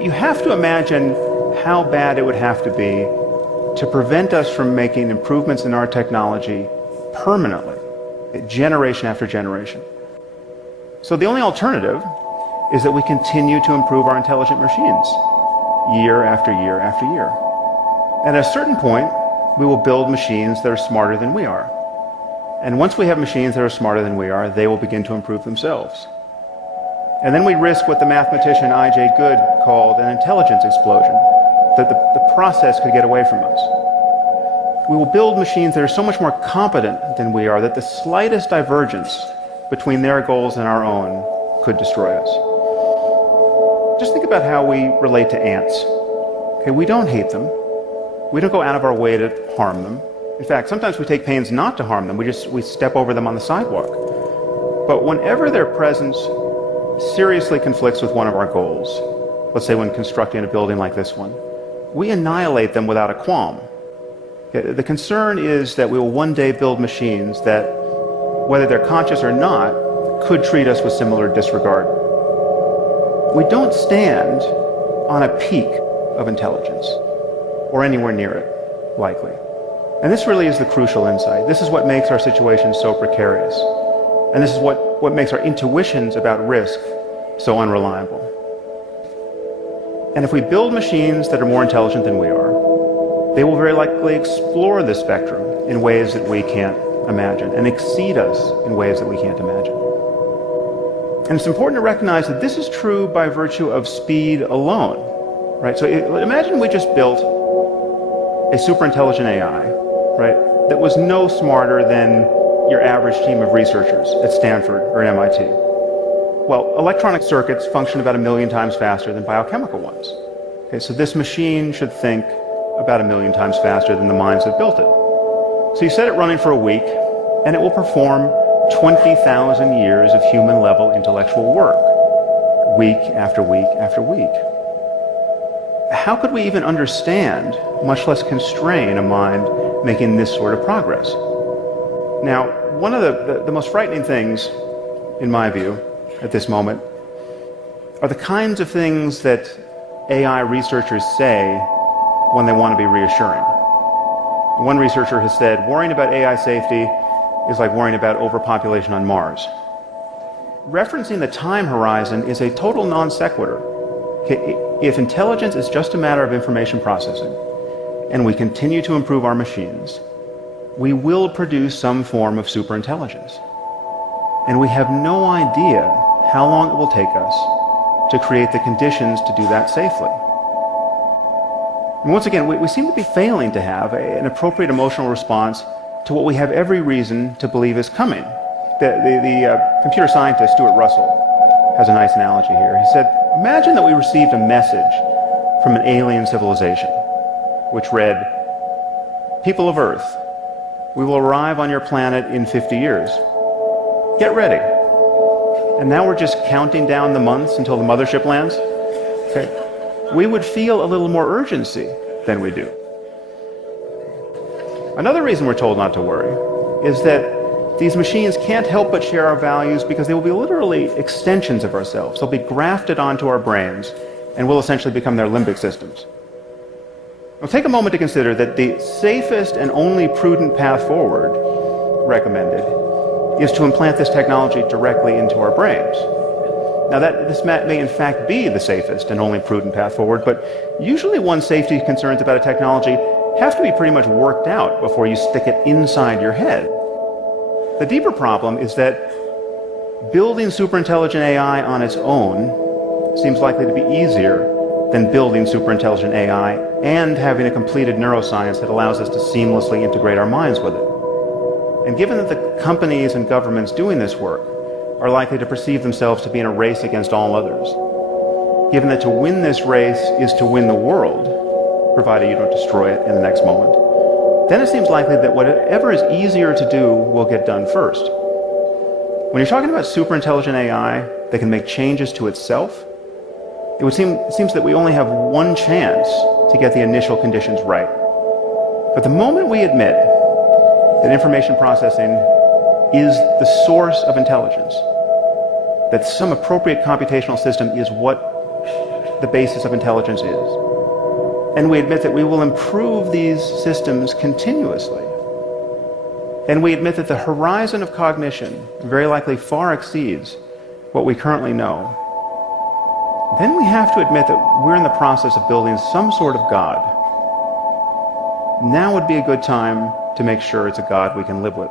You have to imagine how bad it would have to be to prevent us from making improvements in our technology permanently, generation after generation. So the only alternative is that we continue to improve our intelligent machines year after year after year. And at a certain point, we will build machines that are smarter than we are. And once we have machines that are smarter than we are, they will begin to improve themselves. And then we risk what the mathematician I.J. Good called an intelligence explosion, that the process could get away from us. We will build machines that are so much more competent than we are that the slightest divergence between their goals and our own could destroy us. Just think about how we relate to ants. Okay, we don't hate them. We don't go out of our way to harm them. In fact, sometimes we take pains not to harm them. We step over them on the sidewalk. But whenever their presence seriously conflicts with one of our goals, let's say when constructing a building like this one, we annihilate them without a qualm. Okay, the concern is that we will one day build machines that, whether they're conscious or not, could treat us with similar disregard. We don't stand on a peak of intelligence, or anywhere near it, likely. And this really is the crucial insight. This is what makes our situation so precarious. And this is what makes our intuitions about risk so unreliable. And if we build machines that are more intelligent than we are, they will very likely explore the spectrum in ways that we can't imagine, and exceed us in ways that we can't imagine. And it's important to recognize that this is true by virtue of speed alone, right? So imagine we just built a super intelligent AI, right, that was no smarter than your average team of researchers at Stanford or at MIT. Well, electronic circuits function about 1 million times faster than biochemical ones. Okay, so this machine should think about 1 million times faster than the minds that built it. So you set it running for a week, and it will perform 20,000 years of human-level intellectual work, week after week after week. How could we even understand, much less constrain, a mind making this sort of progress? Now, one of the most frightening things, in my view, at this moment, are the kinds of things that AI researchers say when they want to be reassuring. One researcher has said, worrying about AI safety is like worrying about overpopulation on Mars. Referencing the time horizon is a total non sequitur. Okay, if intelligence is just a matter of information processing, and we continue to improve our machines, we will produce some form of superintelligence. And we have no idea how long it will take us to create the conditions to do that safely. And once again, we seem to be failing to have an appropriate emotional response to what we have every reason to believe is coming. The computer scientist Stuart Russell has a nice analogy here. He said, imagine that we received a message from an alien civilization, which read, "People of Earth, we will arrive on your planet in 50 years. Get ready." And now we're just counting down the months until the mothership lands. Okay. We would feel a little more urgency than we do. Another reason we're told not to worry is that these machines can't help but share our values because they will be literally extensions of ourselves. They'll be grafted onto our brains and will essentially become their limbic systems. Now take a moment to consider that the safest and only prudent path forward recommended is to implant this technology directly into our brains. Now this may in fact be the safest and only prudent path forward, but usually one's safety concerns about a technology have to be pretty much worked out before you stick it inside your head. The deeper problem is that building superintelligent AI on its own seems likely to be easier than building superintelligent AI and having a completed neuroscience that allows us to seamlessly integrate our minds with it. And given that the companies and governments doing this work are likely to perceive themselves to be in a race against all others, given that to win this race is to win the world, provided you don't destroy it in the next moment, then it seems likely that whatever is easier to do will get done first. When you're talking about superintelligent AI that can make changes to itself, it seems that we only have one chance to get the initial conditions right. But the moment we admit that information processing is the source of intelligence, that some appropriate computational system is what the basis of intelligence is, and we admit that we will improve these systems continuously, and we admit that the horizon of cognition very likely far exceeds what we currently know, then we have to admit that we're in the process of building some sort of God. Now would be a good time to make sure it's a God we can live with.